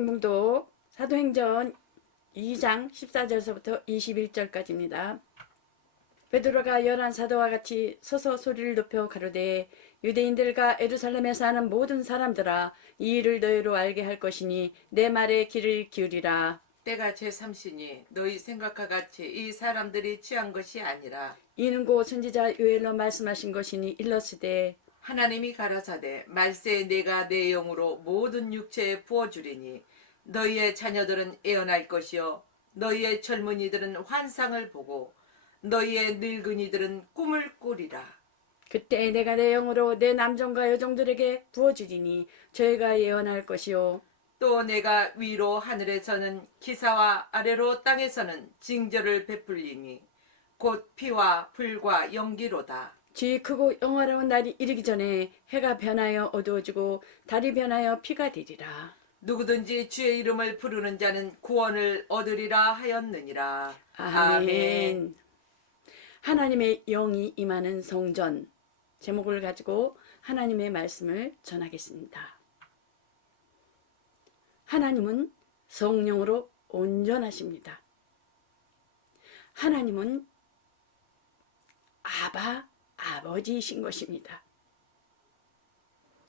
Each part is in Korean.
성봉독 사도행전 2장 14절서부터 21절까지입니다. 베드로가 열한 사도와 같이 서서 소리를 높여 가로되 유대인들과 예루살렘에 사는 모든 사람들아 이 일을 너희로 알게 할 것이니 내 말에 귀를 기울이라. 때가 제3시니 너희 생각과 같이 이 사람들이 취한 것이 아니라 이는 곧 선지자 요엘로 말씀하신 것이니 일렀으되 하나님이 가라사대 말세에 내가 내 영으로 모든 육체에 부어주리니 너희의 자녀들은 애어날 것이요 너희의 젊은이들은 환상을 보고 너희의 늙은이들은 꿈을 꾸리라. 그때 내가 내 영으로 내 남종과 여종들에게 부어주리니 저희가 예언할 것이요 또 내가 위로 하늘에서는 기사와 아래로 땅에서는 징조를 베풀리니 곧 피와 불과 연기로다. 주의 크고 영화로운 날이 이르기 전에 해가 변하여 어두워지고 달이 변하여 피가 되리라. 누구든지 주의 이름을 부르는 자는 구원을 얻으리라 하였느니라. 아멘. 하나님의 영이 임하는 성전 제목을 가지고 하나님의 말씀을 전하겠습니다. 하나님은 성령으로 온전하십니다. 하나님은 아버지이신 것입니다.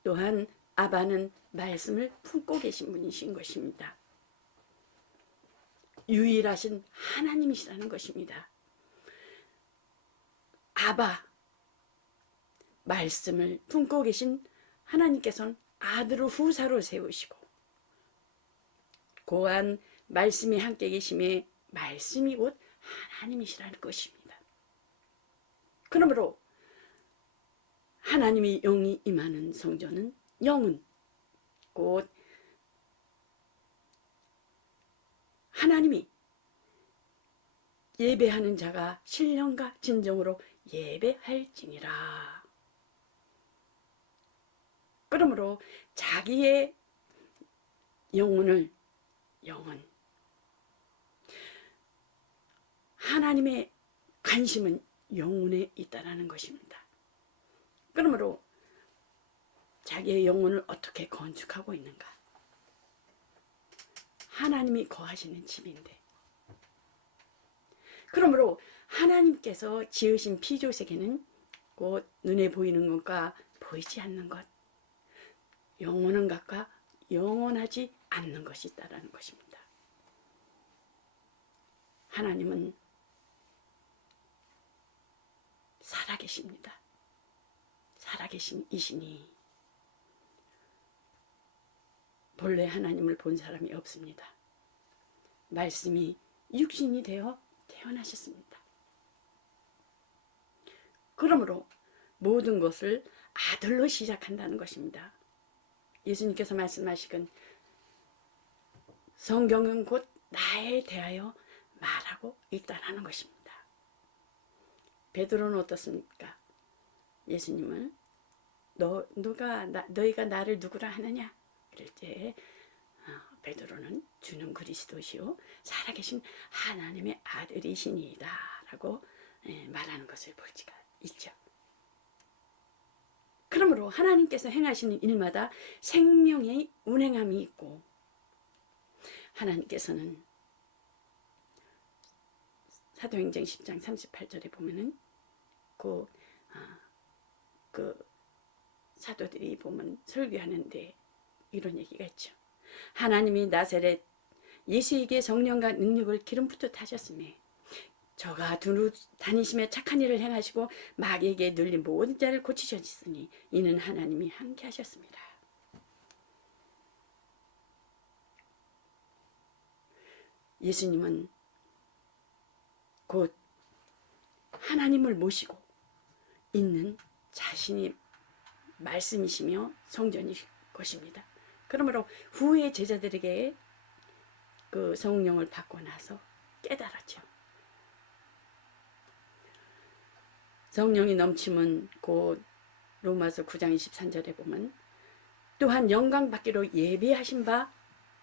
또한 아바는 말씀을 품고 계신 분이신 것입니다. 유일하신 하나님이시라는 것입니다. 아바, 말씀을 품고 계신 하나님께서는 아들을 후사로 세우시고 고한 말씀이 함께 계심에 말씀이 곧 하나님이시라는 것입니다. 그러므로 하나님의 영이 임하는 성전은 영은 곧 하나님이 예배하는 자가 신령과 진정으로 예배할지니라. 그러므로 자기의 영혼 하나님의 관심은 영혼에 있다라는 것입니다. 그러므로 자기의 영혼을 어떻게 건축하고 있는가? 하나님이 거하시는 집인데, 그러므로 하나님께서 지으신 피조세계는 곧 눈에 보이는 것과 보이지 않는 것, 영원한 것과 영원하지 않는 것이 있다라는 것입니다. 하나님은 살아계십니다. 살아계신 이시니 본래 하나님을 본 사람이 없습니다. 말씀이 육신이 되어 태어나셨습니다. 그러므로 모든 것을 아들로 시작한다는 것입니다. 예수님께서 말씀하시건 성경은 곧 나에 대하여 말하고 있다라는 것입니다. 베드로는 어떻습니까? 예수님은 너희가 나를 누구라 하느냐? 그럴 때 베드로는 주는 그리스도시요 살아계신 하나님의 아들이시니이다 라고 말하는 것을 볼 수가 있죠. 그러므로 하나님께서 행하시는 일마다 생명의 운행함이 있고, 하나님께서는 사도행전 10장 38절에 보면은 그 사도들이 보면 설교하는데 이런 얘기가 있죠. 하나님이 나사렛 예수에게 성령과 능력을 기름부터 타셨으며 저가 두루 다니시며 착한 일을 행하시고 마귀에게 눌린 모든 자를 고치셨으니 이는 하나님이 함께 하셨습니다. 예수님은 곧 하나님을 모시고 있는 자신이 말씀이시며 성전이 것입니다. 그러므로 후에 제자들에게 그 성령을 받고 나서 깨달았죠. 성령이 넘치면 곧 로마서 9장 23절에 보면 또한 영광 받기로 예비하신 바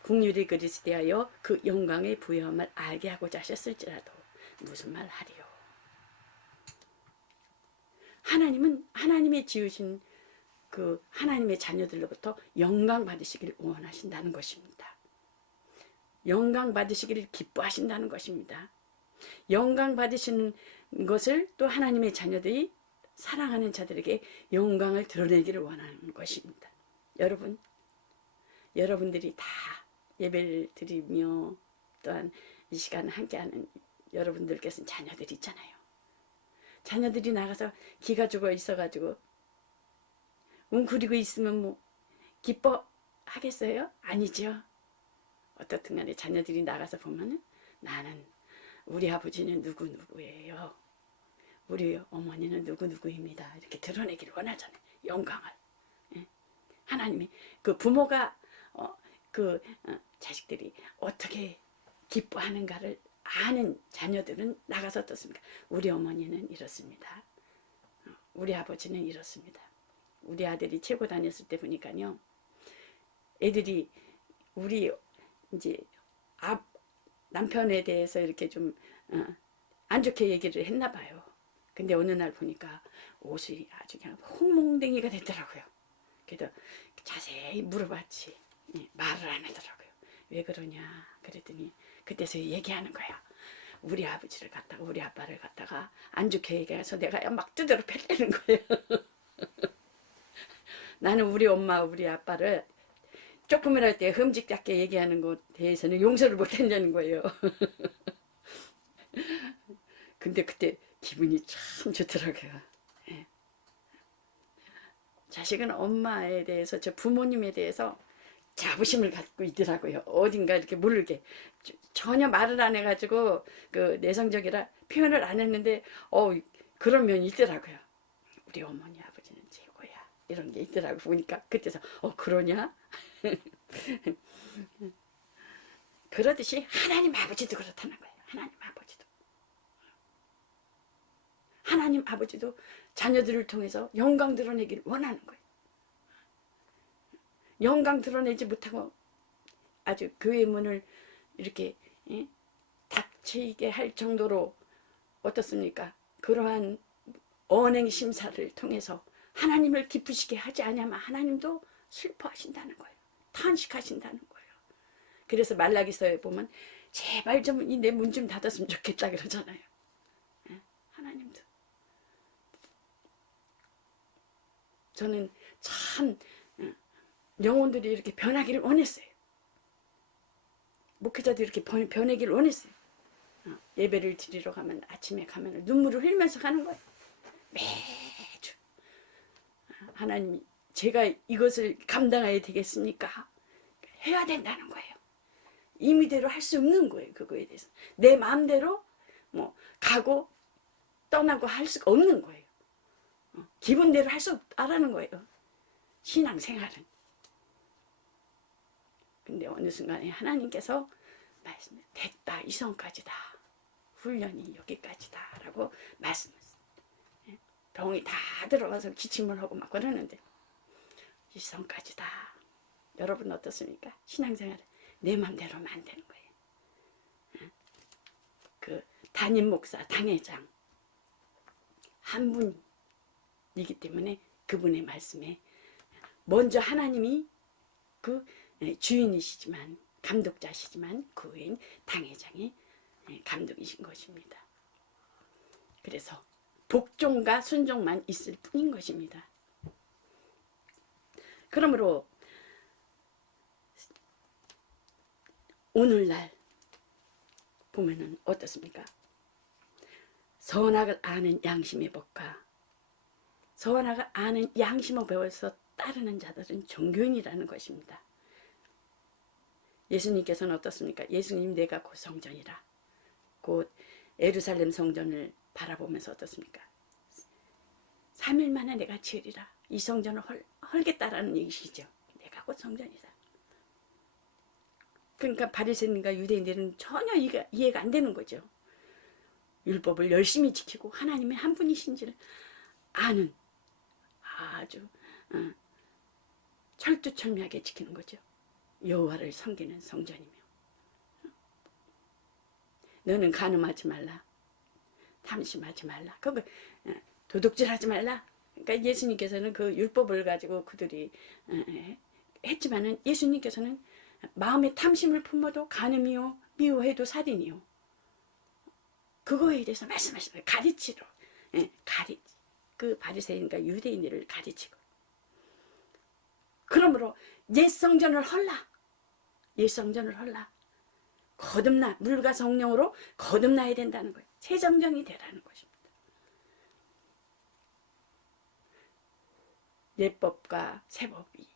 국률이 그리스도하여 그 영광의 부여함을 알게 하고자 하셨을지라도 무슨 말 하리요. 하나님은 하나님의 지으신 그 하나님의 자녀들로부터 영광 받으시길 원하신다는 것입니다. 영광 받으시기를 기뻐하신다는 것입니다. 영광 받으시는 것을 또 하나님의 자녀들이 사랑하는 자들에게 영광을 드러내기를 원하는 것입니다. 여러분, 여러분들이 다 예배를 드리며 또한 이 시간 함께하는 여러분들께서는 자녀들이 있잖아요. 자녀들이 나가서 기가 죽어 있어가지고 웅크리고 있으면 뭐 기뻐하겠어요? 아니죠. 어떻든 간에 자녀들이 나가서 보면은 나는 우리 아버지는 누구누구예요. 우리 어머니는 누구누구입니다. 이렇게 드러내기를 원하잖아요. 영광을. 예? 하나님이 그 부모가 자식들이 어떻게 기뻐하는가를 아는 자녀들은 나가서 어떻습니까? 우리 어머니는 이렇습니다. 우리 아버지는 이렇습니다. 우리 아들이 체고 다녔을 때 보니까요. 애들이 우리 이제 남편에 대해서 이렇게 좀 안 좋게 얘기를 했나 봐요. 근데 어느 날 보니까 옷이 아주 그냥 홍몽댕이가 됐더라고요. 그래도 자세히 물어봤지. 말을 안 하더라고요. 왜 그러냐 그랬더니 그때서 얘기하는 거야. 우리 아버지를 갖다가 우리 아빠를 갖다가 안 좋게 얘기해서 내가 막 두드러 팼다는 거예요. 나는 우리 엄마 우리 아빠를 조금이랄 때 흠직잡게 얘기하는 것에 대해서는 용서를 못한다는 거예요. 근데 그때 기분이 참 좋더라고요. 예. 자식은 엄마에 대해서 저 부모님에 대해서 자부심을 갖고 있더라고요. 어딘가 이렇게 모르게 전혀 말을 안 해가지고 그 내성적이라 표현을 안 했는데 그런 면이 있더라고요. 우리 어머니 아버지는 최고야 이런 게 있더라고. 보니까 그때서 그러냐? 그러듯이 하나님 아버지도 그렇다는 거예요. 하나님 아버지도 자녀들을 통해서 영광 드러내기를 원하는 거예요. 영광 드러내지 못하고 아주 교회 문을 이렇게 닫히게 할 정도로 어떻습니까? 그러한 언행 심사를 통해서 하나님을 기쁘시게 하지 않으면 하나님도 슬퍼하신다는 거예요. 탄식하신다는 거예요. 그래서 말라기서에 보면 제발 좀 내 문 좀 닫았으면 좋겠다 그러잖아요. 하나님도. 저는 참 영혼들이 이렇게 변하기를 원했어요. 목회자도 이렇게 변하기를 원했어요. 예배를 드리러 가면 아침에 가면 눈물을 흘리면서 가는 거예요. 매주. 하나님 제가 이것을 감당해야 되겠습니까? 해야 된다는 거예요. 임의대로 할 수 없는 거예요. 그거에 대해서. 내 마음대로 뭐 가고 떠나고 할 수가 없는 거예요. 기분대로 할 수 없다라는 거예요. 신앙생활은. 근데 어느 순간에 하나님께서 말씀해 됐다 이성까지다 훈련이 여기까지다 라고 말씀하셨어요. 병이 다 들어가서 기침을 하고 막 그러는데 이성까지다. 여러분 어떻습니까? 신앙생활은 내 맘대로는 안 되는 거예요. 그 담임 목사 당회장 한 분이기 때문에 그분의 말씀에 먼저 하나님이 그 주인이시지만 감독자시지만 그 외인 당회장이 감독이신 것입니다. 그래서 복종과 순종만 있을 뿐인 것입니다. 그러므로 오늘날 보면은 어떻습니까? 선악을 아는 양심의 법과 선악을 아는 양심을 배워서 따르는 자들은 종교인이라는 것입니다. 예수님께서는 어떻습니까? 예수님 내가 곧 성전이라. 곧 예루살렘 성전을 바라보면서 어떻습니까? 3일 만에 내가 지으리라. 이 성전을 헐겠다라는 얘기시죠. 내가 곧 성전이다. 그러니까 바리새인과 유대인들은 전혀 이해가 안 되는 거죠. 율법을 열심히 지키고 하나님의 한 분이신지를 아는 아주 철두철미하게 지키는 거죠. 여호와를 섬기는 성전이며 너는 간음하지 말라 탐심하지 말라 그거 도둑질하지 말라. 그러니까 예수님께서는 그 율법을 가지고 그들이 했지만은 예수님께서는 마음에 탐심을 품어도 간음이요 미워해도 살인이요. 그거에 대해서 말씀하시는 가르치러. 예, 그 바리새인과 유대인들을 가르치고. 그러므로 옛 성전을 헐라. 옛 성전을 헐라. 거듭나 물과 성령으로 거듭나야 된다는 거예요. 새 성전이 되라는 것입니다. 옛법과 새법이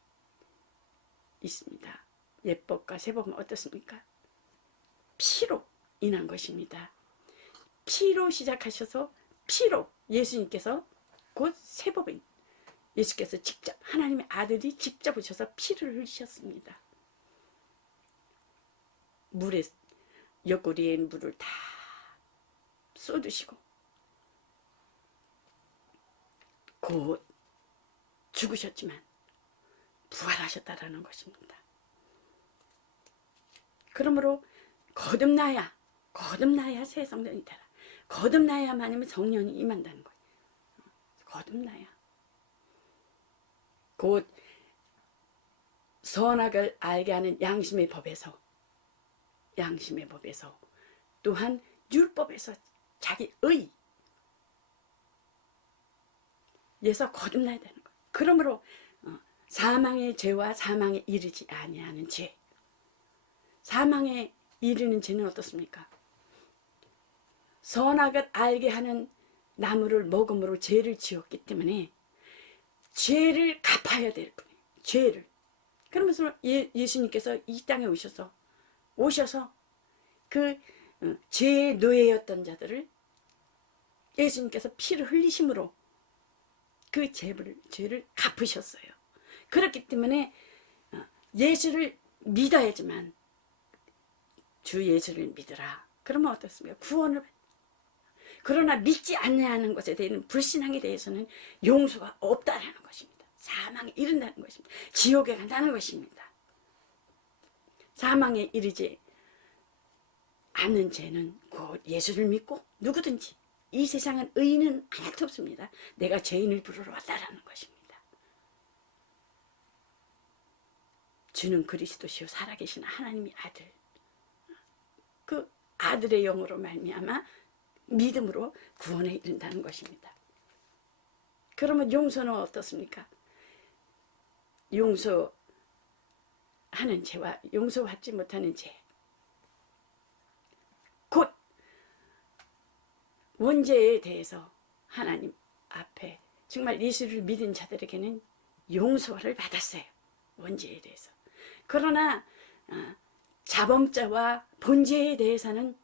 있습니다. 옛법과 새법은 어떻습니까? 피로 인한 것입니다. 피로 시작하셔서 피로 예수님께서 곧 새법인 예수께서 직접 하나님의 아들이 직접 오셔서 피를 흘리셨습니다. 물에 옆구리에 물을 다 쏟으시고 곧 죽으셨지만 부활하셨다라는 것입니다. 그러므로 거듭나야 새 성전이 되라. 거듭나야만이면 성령이 임한다는 거예요. 거듭나야. 곧 선악을 알게 하는 양심의 법에서 또한 율법에서 자기 의에서 거듭나야 되는 거예요. 그러므로 사망의 죄와 사망에 이르지 아니하는 죄. 사망에 이르는 죄는 어떻습니까? 선악을 알게 하는 나무를 먹음으로 죄를 지었기 때문에 죄를 갚아야 될 뿐이에요. 죄를. 그러면서 예수님께서 이 땅에 오셔서 그 죄의 노예였던 자들을 예수님께서 피를 흘리심으로 그 죄를 갚으셨어요. 그렇기 때문에 예수를 믿어야지만 주 예수를 믿으라. 그러면 어떻습니까? 구원을. 그러나 믿지 않냐는 것에 대한 불신앙에 대해서는 용서가 없다라는 것입니다. 사망에 이른다는 것입니다. 지옥에 간다는 것입니다. 사망에 이르지 않는 죄는 곧 예수를 믿고 누구든지 이 세상은 의인은 하나도 없습니다. 내가 죄인을 부르러 왔다라는 것입니다. 주는 그리스도시요 살아계신 하나님의 아들. 그 아들의 영으로 말미암아 믿음으로 구원에 이른다는 것입니다. 그러면 용서는 어떻습니까? 용서하는 죄와 용서받지 못하는 죄. 곧 원죄에 대해서 하나님 앞에 정말 예수를 믿은 자들에게는 용서를 받았어요. 원죄에 대해서. 그러나 자범죄와 본죄에 대해서는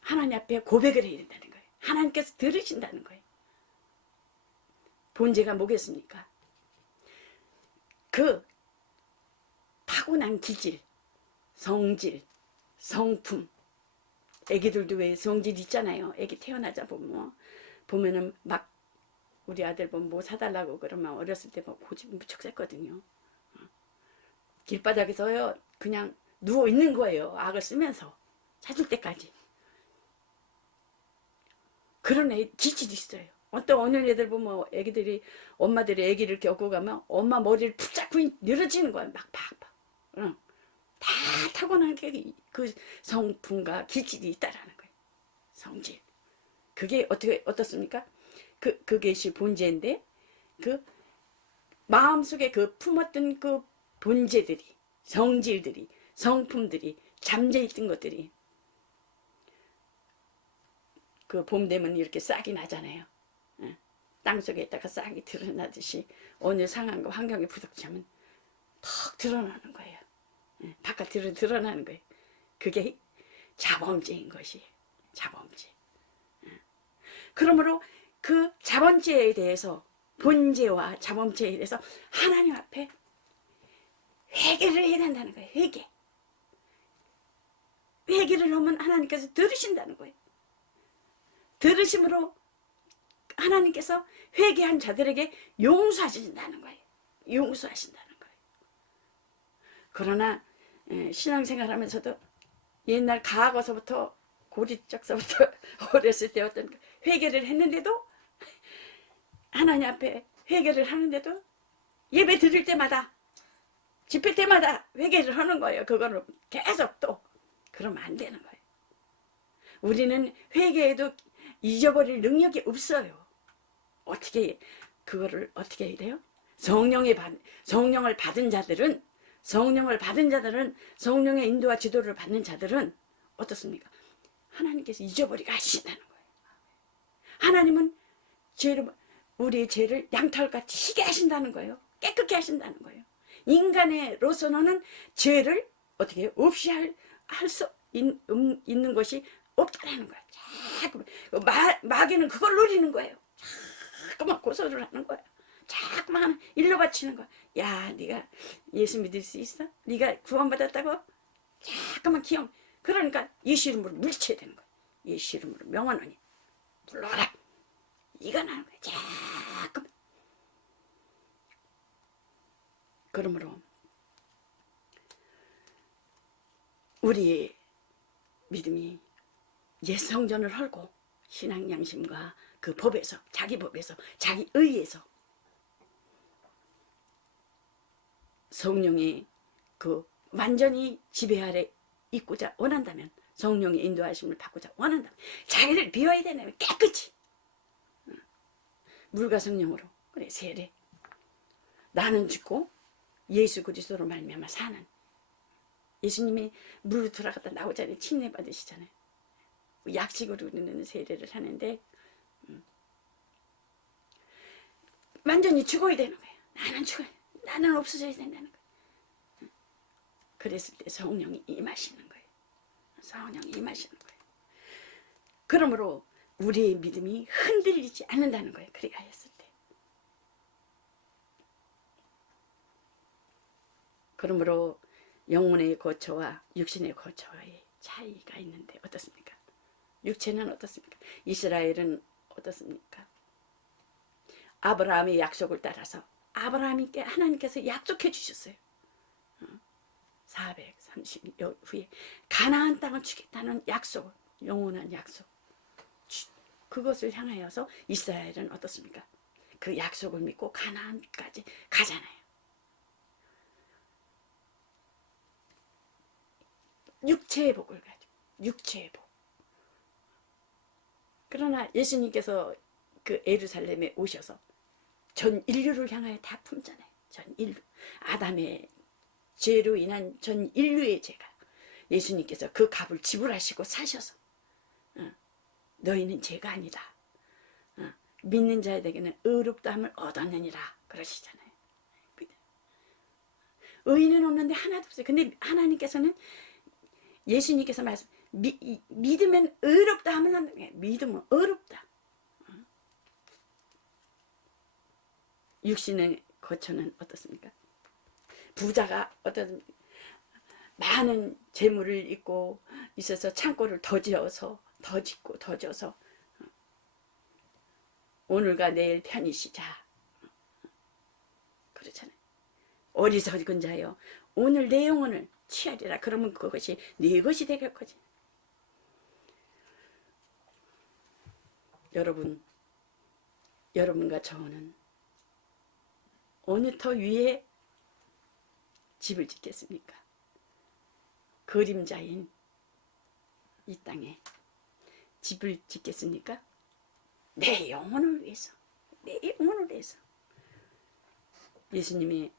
하나님 앞에 고백을 해야 된다는 거예요. 하나님께서 들으신다는 거예요. 본죄가 뭐겠습니까? 그 타고난 기질, 성질, 성품. 애기들도 왜 성질 있잖아요. 애기 태어나자 보면은 막 우리 아들 보면 뭐 사달라고 그러면 어렸을 때 막 고집 무척 셌거든요. 길바닥에서요 그냥 누워 있는 거예요. 악을 쓰면서 찾을 때까지. 그런 애 기질이 있어요. 어느 애들 보면 애기들이 엄마들이 애기를 이렇게 업고 가면 엄마 머리를 붙잡고 늘어지는 거야. 막 응. 다 타고난 게 그 성품과 기질이 있다라는 거예요. 성질. 그게 어떻습니까? 그것이 본죄인데 그 마음속에 그 품었던 그 본죄들이 성질들이 성품들이 잠재 있던 것들이 그 봄 되면 이렇게 싹이 나잖아요. 땅속에 있다가 싹이 드러나듯이 어느 상황과 환경에 부닥치면 턱 드러나는 거예요. 바깥으로 드러나는 거예요. 그게 자범죄인 것이에요. 자범죄. 그러므로 그 자범죄에 대해서 본죄와 자범죄에 대해서 하나님 앞에 회개를 해야 된다는 거예요. 회개를 하면 하나님께서 들으신다는 거예요. 들으심으로 하나님께서 회개한 자들에게 용서하신다는 거예요. 용서하신다는 거예요. 그러나 신앙생활하면서도 옛날 과거서부터 고리적서부터 어렸을 때 어떤 회개를 했는데도 하나님 앞에 회개를 하는데도 예배 드릴 때마다 집회 때마다 회개를 하는 거예요. 그거를 계속 또 그러면 안 되는 거예요. 우리는 회개해도 잊어버릴 능력이 없어요. 어떻게 그거를 어떻게 해야 돼요? 성령을 받은 자들은 성령의 인도와 지도를 받는 자들은 어떻습니까? 하나님께서 잊어버리게 하신다는 거예요. 하나님은 우리의 죄를 양털같이 희게 하신다는 거예요. 깨끗게 하신다는 거예요. 인간으로서는 죄를 어떻게 해요? 없이 할 수 있는 것이 없다라는 거예요. 자꾸 마귀는 그걸 노리는 거예요. 자꾸만 고소를 하는 거야. 자꾸만 일러 바치는 거야. 야, 네가 예수 믿을 수 있어? 네가 구원받았다고? 자꾸만 기억. 그러니까 예수 이름으로 물리쳐야 되는 거야. 예수 이름으로 명하노니 불러라. 이거 나는 거야. 자꾸만. 그러므로 우리의 믿음이 옛 성전을 헐고 신앙 양심과 그 법에서, 자기 법에서, 자기 의에서 성령의 그 완전히 지배 아래 있고자 원한다면, 성령의 인도하심을 받고자 원한다면 자기를 비워야 되네. 깨끗이 물과 성령으로. 그래, 세례. 나는 죽고 예수 그리스도로 말미암아 사는. 예수님이 물로 들어갔다 나오잖아요. 침례 받으시잖아요. 약식으로 우리는 세례를 하는데 완전히 죽어야 되는 거예요. 나는 죽어야, 나는 없어져야 된다는 거예요. 그랬을 때 성령이 임하시는 거예요. 성령이 임하시는 거예요. 그러므로 우리의 믿음이 흔들리지 않는다는 거예요. 그래야 했을 때. 그러므로 영혼의 거처와 육신의 거처의 차이가 있는데 어떻습니까? 육체는 어떻습니까? 이스라엘은 어떻습니까? 아브라함의 약속을 따라서 아브라함께 하나님께서 약속해 주셨어요. 430년 후에 가나안 땅을 주겠다는 약속, 영원한 약속. 그것을 향하여서 이스라엘은 어떻습니까? 그 약속을 믿고 가나안까지 가잖아요. 육체의 복을 가지고, 육체의 복. 그러나 예수님께서 그 예루살렘에 오셔서 전 인류를 향하여 다 품잖아요. 전 인류. 아담의 죄로 인한 전 인류의 죄가 예수님께서 그 값을 지불하시고 사셔서 너희는 죄가 아니다. 믿는 자에게는 의롭다함을 얻었느니라 그러시잖아요. 의인은 없는데 하나도 없어요. 근데 하나님께서는 예수님께서 말씀 믿으면 의롭다 하면 믿으면 의롭다. 육신의 거처는 어떻습니까? 부자가 어떤 많은 재물을 있고 있어서 창고를 더 지어서 더 짓고 더 져서 오늘과 내일 편히 쉬자 그렇잖아요. 어리석은 자여 오늘 내 영혼을 취하리라. 그러면 그것이 네 것이 되겠거지. 여러분과 저는 어느 터 위에 집을 짓겠습니까? 그림자인 이 땅에 집을 짓겠습니까? 내 영혼을 위해서, 내 영혼을 위해서. 예수님의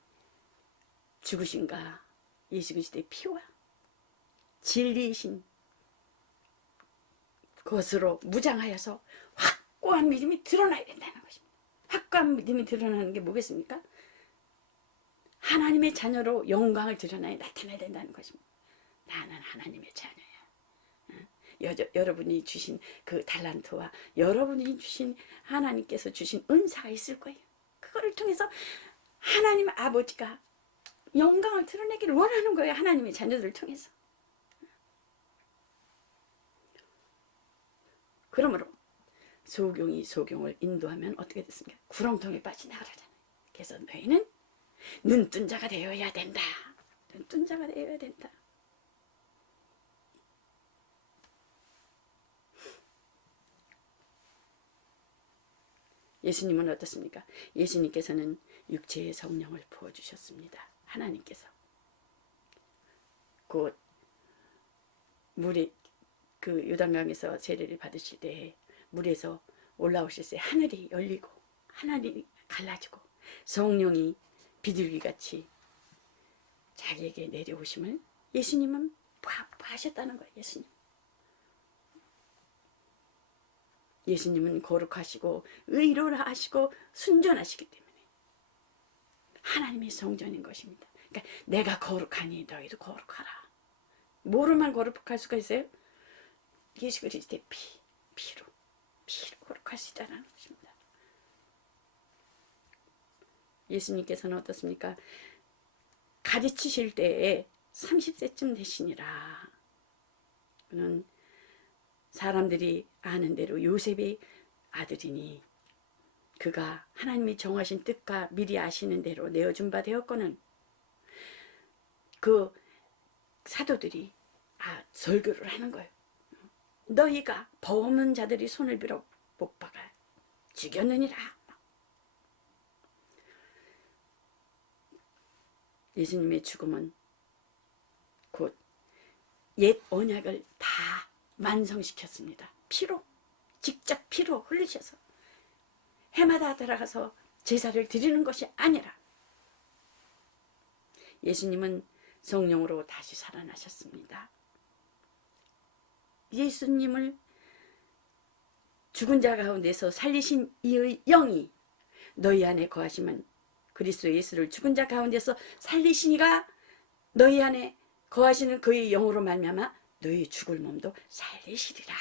죽으신가 예수 그리스도의 피와 진리이신 것으로 무장하여서 확고한 믿음이 드러나야 된다는 것입니다. 확고한 믿음이 드러나는 게 뭐겠습니까? 하나님의 자녀로 영광을 드러나야 나타나야 된다는 것입니다. 나는 하나님의 자녀야. 여러분이 주신 그 달란트와 여러분이 주신 하나님께서 주신 은사가 있을 거예요. 그거를 통해서 하나님 아버지가 영광을 드러내기를 원하는 거예요. 하나님의 자녀들을 통해서. 그러므로 소경이 소경을 인도하면 어떻게 됐습니까? 구렁텅이에 빠져나가잖아요. 그래서 너희는 눈뜬 자가 되어야 된다. 눈뜬 자가 되어야 된다. 예수님은 어떻습니까? 예수님께서는 육체의 성령을 부어주셨습니다. 하나님께서 곧 물이 그 요단강에서 세례를 받으실 때 물에서 올라오실 때 하늘이 열리고 하늘이 갈라지고 성령이 비둘기같이 자기에게 내려오심을 예수님은 하셨다는 거예요. 예수님은 거룩하시고 의로라 하시고 순전하시기 때문에 하나님의 성전인 것입니다. 그러니까 내가 거룩하니 너희도 거룩하라. 뭐로만 거룩할 수가 있어요? 예수 그리스도의 피로 거룩할 수 있다는 것입니다. 예수님께서는 어떻습니까? 가르치실 때에 30세쯤 되시니라. 그는 사람들이 아는 대로 요셉의 아들이니 그가 하나님이 정하신 뜻과 미리 아시는 대로 내어준 바 되었거는 그 사도들이 설교를 하는 거예요. 너희가 범은 자들이 손을 빌어 못 박아 죽였느니라. 예수님의 죽음은 곧 옛 언약을 다 완성시켰습니다. 직접 피로 흘리셔서 해마다 들어가서 제사를 드리는 것이 아니라 예수님은 성령으로 다시 살아나셨습니다. 예수님을 죽은 자 가운데서 살리신 이의 영이 너희 안에 거하시면 그리스도 예수를 죽은 자 가운데서 살리신 이가 너희 안에 거하시는 그의 영으로 말미암아 너희 죽을 몸도 살리시리라.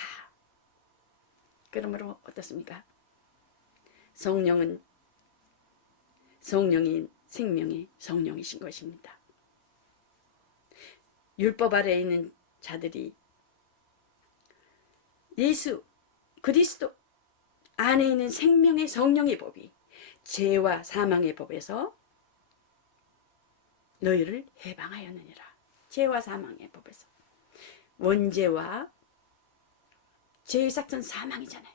그러므로 어떻습니까? 성령이 생명의 성령이신 것입니다. 율법 아래에 있는 자들이 예수 그리스도 안에 있는 생명의 성령의 법이 죄와 사망의 법에서 너희를 해방하였느니라. 죄와 사망의 법에서 원죄와 죄의 삭전 사망이잖아요.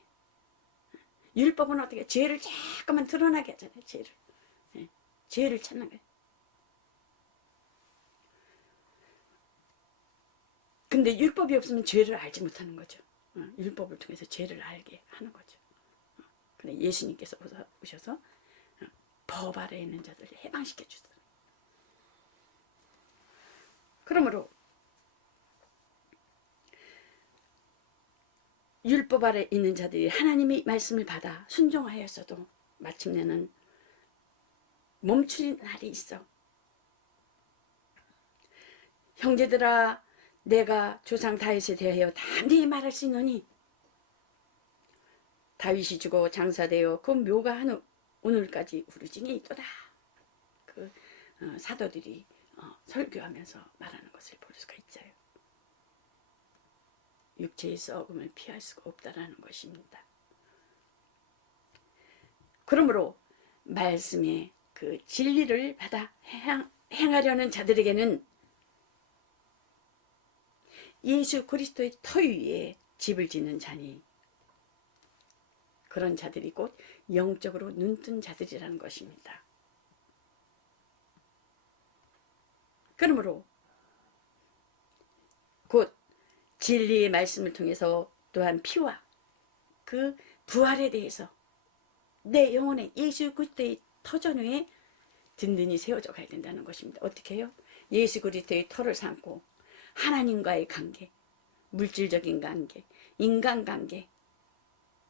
율법은 어떻게 죄를 자꾸만 드러나게 하잖아요. 죄를 찾는 거예요. 근데 율법이 없으면 죄를 알지 못하는 거죠. 율법을 통해서 죄를 알게 하는 거죠. 근데 예수님께서 오셔서 법 아래에 있는 자들을 해방시켜 주더라. 그러므로 율법 아래 있는 자들이 하나님의 말씀을 받아 순종하였어도 마침내는 멈추는 날이 있어. 형제들아, 내가 조상 다윗에 대하여 담대히 말할 수 있노니 다윗이 죽어 장사되어 그 묘가 한 오늘까지 우르징이 있도다. 그 사도들이 설교하면서 말하는 것을 볼 수가 있어요. 육체의 썩음을 피할 수가 없다라는 것입니다. 그러므로 말씀의 그 진리를 받아 행하려는 자들에게는 예수 그리스도의 터 위에 집을 짓는 자니 그런 자들이 곧 영적으로 눈뜬 자들이라는 것입니다. 그러므로 곧 진리의 말씀을 통해서 또한 피와 그 부활에 대해서 내 영혼에 예수 그리스도의 터전 위에 든든히 세워져 가야 된다는 것입니다. 어떻게 해요? 예수 그리스도의 터를 삼고 하나님과의 관계, 물질적인 관계, 인간관계,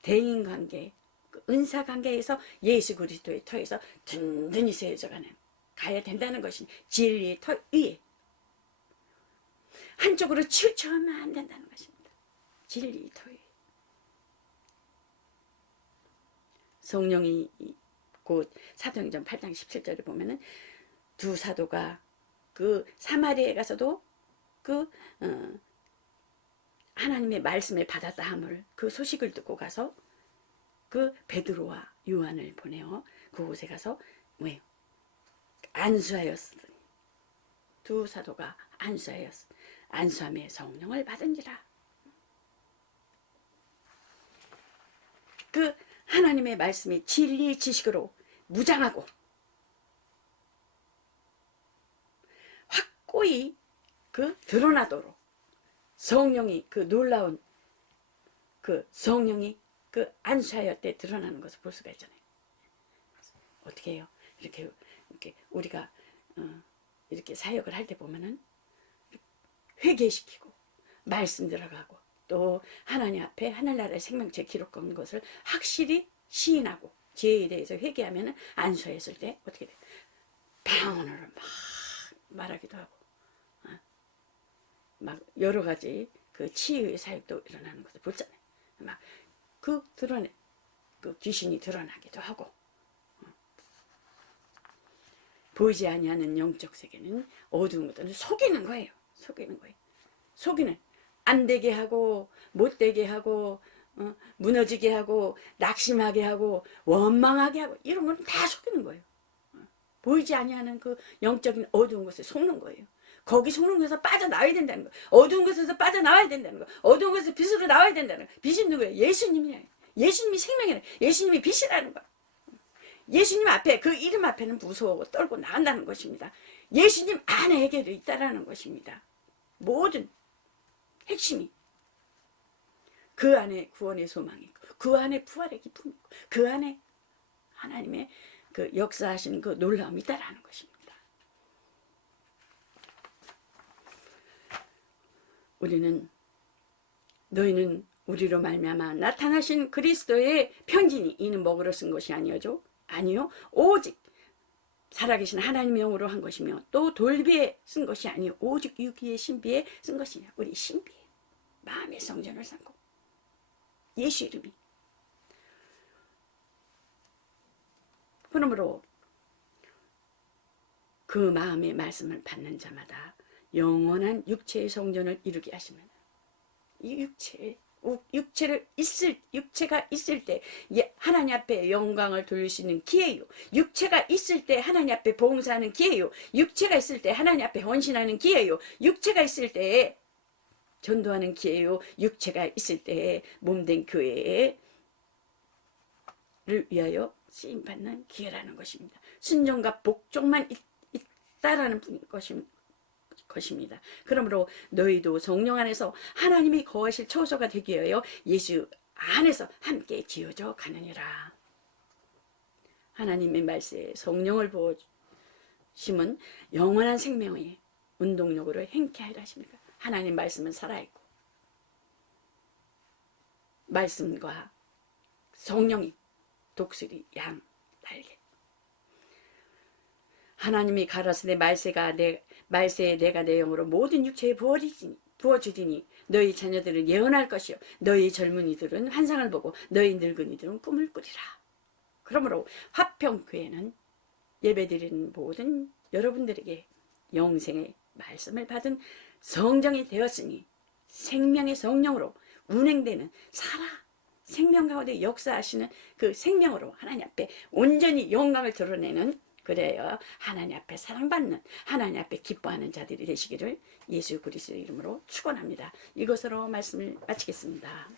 대인관계, 은사 관계에서 예수 그리스도의 터에서 든든히 세워져 가야 된다는 것이 진리의 터 위에 한쪽으로 치우쳐하면 안 된다는 것입니다. 진리의 터 위에 성령이 곧 사도행전 8장 17절에 보면은 두 사도가 그 사마리아에 가서도 그 하나님의 말씀을 받았다 함을 그 소식을 듣고 가서 그 베드로와 요한을 보내어 그곳에 가서 뭐예요? 안수하였으니 두 사도가 안수함에 성령을 받은지라. 그 하나님의 말씀이 진리의 지식으로 무장하고 확고히 그 드러나도록 성령이 그 놀라운 그 성령이 그 안수하여 때 드러나는 것을 볼 수가 있잖아요. 어떻게 해요? 이렇게 우리가 이렇게 사역을 할 때 보면은 회개시키고 말씀 들어가고 또 하나님 앞에 하늘나라의 생명체 기록한 것을 확실히 시인하고 죄에 대해서 회개하면은 안수했을 때 어떻게 돼? 방언으로 막 말하기도 하고 막 여러 가지 그 치유의 사역도 일어나는 것을 보잖아요. 막 그 귀신이 드러나기도 하고 보이지 아니하는 영적 세계는 어두운 것들은 속이는 거예요. 속이는 안 되게 하고 못 되게 하고 무너지게 하고 낙심하게 하고 원망하게 하고 이런 건 다 속이는 거예요. 보이지 아니하는 그 영적인 어두운 것을 속는 거예요. 거기 속는 것에서 빠져나와야 된다는 거예요. 어두운 것에서 빠져나와야 된다는 거예요. 어두운 것에서 빛으로 나와야 된다는 거예요. 빛이 누구예요? 예수님이에요. 예수님이 생명이에요. 예수님이 빛이라는 거예요. 예수님 앞에 그 이름 앞에는 무서워하고 떨고 나간다는 것입니다. 예수님 안에 해결이 있다라는 것입니다. 모든 핵심이 그 안에 구원의 소망이 있고 그 안에 부활의 기쁨이 있고 그 안에 하나님의 그 역사하시는 그 놀라움이 있다라는 것입니다. 너희는 우리로 말미암아 나타나신 그리스도의 편지니 이는 먹으러 쓴 것이 아니오죠. 아니요 오직 살아계신 하나님 영으로 한 것이며 또 돌비에 쓴 것이 아니요 오직 유기의 신비에 쓴 것이냐. 우리 신비에 마음의 성전을 삼고 예수 이름이 그러므로 그 마음의 말씀을 받는 자마다 영원한 육체의 성전을 이루게 하시면 이 육체가 있을 때 하나님 앞에 영광을 돌릴 수 있는 기회요. 육체가 있을 때 하나님 앞에 봉사하는 기회요. 육체가 있을 때 하나님 앞에 헌신하는 기회요. 육체가 있을 때 전도하는 기회요. 육체가 있을 때 몸된 교회를 위하여 쓰임받는 기회라는 것입니다. 순종과 복종만 있다라는 것입니다. 그러므로 너희도 성령 안에서 하나님이 거하실 처소가 되기 위하여 예수 안에서 함께 지어져 가느니라. 하나님의 말씀에 성령을 부어심은 영원한 생명의 운동력으로 행케 하리라 하십니까? 하나님 말씀은 살아있고 말씀과 성령이 독수리 양 날개. 하나님이 가라사대 말세에 내가 내 영으로 모든 육체에 부어주리니 너희 자녀들은 예언할 것이요 너희 젊은이들은 환상을 보고 너희 늙은이들은 꿈을 꾸리라. 그러므로 화평교회는 예배드리는 모든 여러분들에게 영생의 말씀을 받은 성정이 되었으니 생명의 성령으로 운행되는 생명 가운데 역사하시는 그 생명으로 하나님 앞에 온전히 영광을 드러내는 그래요 하나님 앞에 사랑받는 하나님 앞에 기뻐하는 자들이 되시기를 예수 그리스도의 이름으로 축원합니다. 이것으로 말씀을 마치겠습니다.